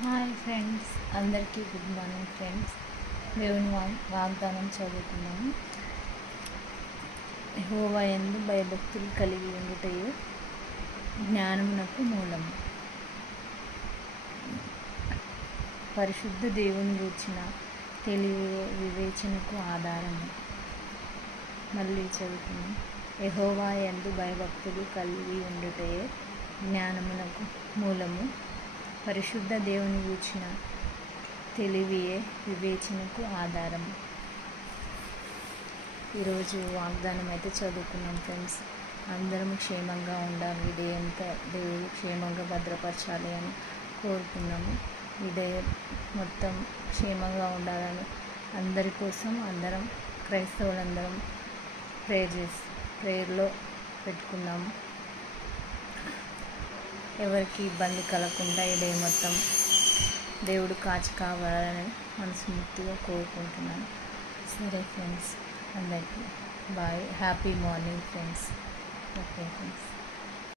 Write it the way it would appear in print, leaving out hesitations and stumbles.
Hi friends, అందరికీ good morning friends. దేవుని వాగ్దానం చదువుకున్నాము. యెహోవా యందు భయభక్తులు కలిగి ఉండుటయే జ్ఞానమునకు మూలము. పరిశుద్ధ దేవుని గూర్చిన తెలివి వివేచనకు ఆధారము. మళ్ళీ చదువుకున్నాం. యెహోవా యందు భయభక్తులు కలిగి ఉండుటయే జ్ఞానమునకు మూలము. పరిశుద్ధ దేవుని గూర్చిన తెలివియే వివేచనకు ఆధారము. ఈరోజు వాగ్దానం అయితే చదువుకున్నాం ఫ్రెండ్స్. అందరం క్షేమంగా ఉండాలి. ఈ డే అంతా దేవుడు క్షేమంగా భద్రపరచాలి అని కోరుకున్నాము. ఈ డే మొత్తం క్షేమంగా ఉండాలని అందరి కోసం అందరం క్రైస్తవులందరం ప్రేయర్లో పెట్టుకున్నాము. ఎవరికి ఇబ్బంది కలగకుండా ఈ డే మొత్తం దేవుడు కాచి కావాలని మనస్ఫూర్తిగా కోరుకుంటున్నాను. సరే ఫ్రెండ్స్, అందరికీ bye. Happy morning friends. Okay friends.